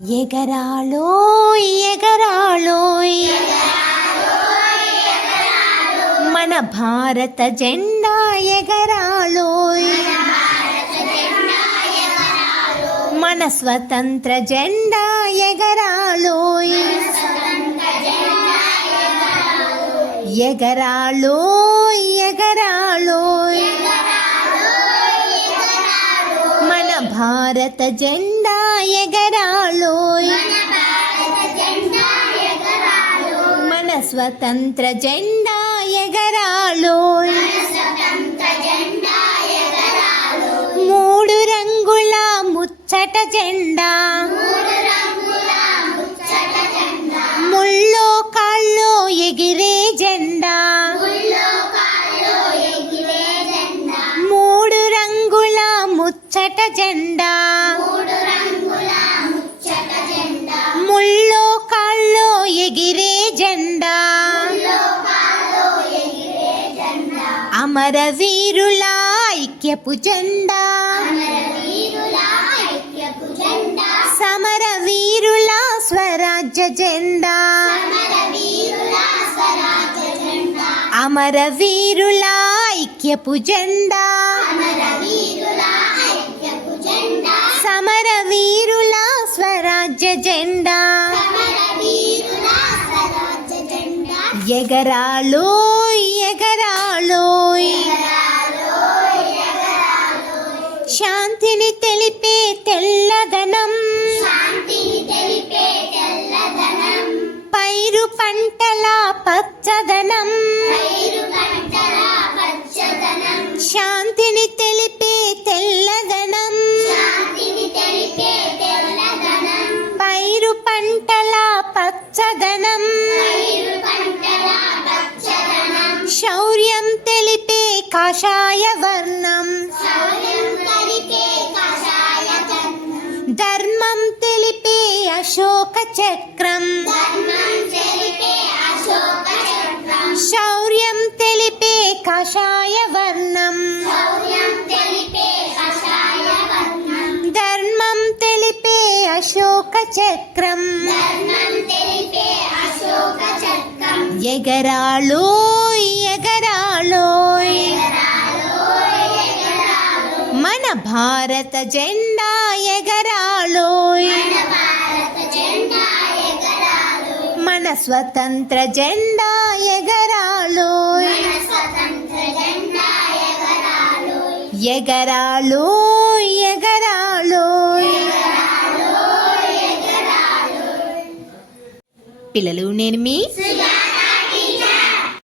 ఎగరాలోయ్ ఎగరాలోయ్ మన భారత జెండా ఎగరాలోయ్ మన స్వతంత్ర జెండా ఎగరాలోయ్ ఎగరాలోయ్ ఎగరాలోయ్ మన భారత జెండా ఎగరాలోయ్ మన స్వతంత్ర జెండా ఎగరాలోయ్ మూడు రంగుల ముచ్చట జెండా ముల్లో కాల్లో ఎగిరే జెండా మూడు రంగుల ముచ్చట జెండా ముల్లో కాల్లో ఎగిరే జెండా అమరవీరుల ఐక్యపు జెండా సమరవీరుల స్వరాజ్య జెండా అమరవీరుల ఐక్యపు జెండా సమరవీరుల స్వరాజ్య జెండా ఎగరాలోయ్ ఎగరాలోయ్ శాంతిని తెలిపే తెల్లదనం పైరు పంటల పచ్చదనం శాంతిని తెలిపే తెల్లదనం పైరు పంటల పచ్చదనం శౌర్యం తెలిపే కాషాయ వర్ణం ధర్మం తెలిపే అశోక చక్రం శౌర్యం తెలిపే కాషాయ వర్ణం ధర్మం తెలిపే అశోక చక్రం ఎగరాలోయ్ ఎగరాలోయ్ మన భారత జెండా ఎగరాలోయ్ మన స్వతంత్ర జెండా ఎగరాలోయ్ ఎగరాలోయ్ ఎగరాలోయ్ పిల్లలు, నేను మీ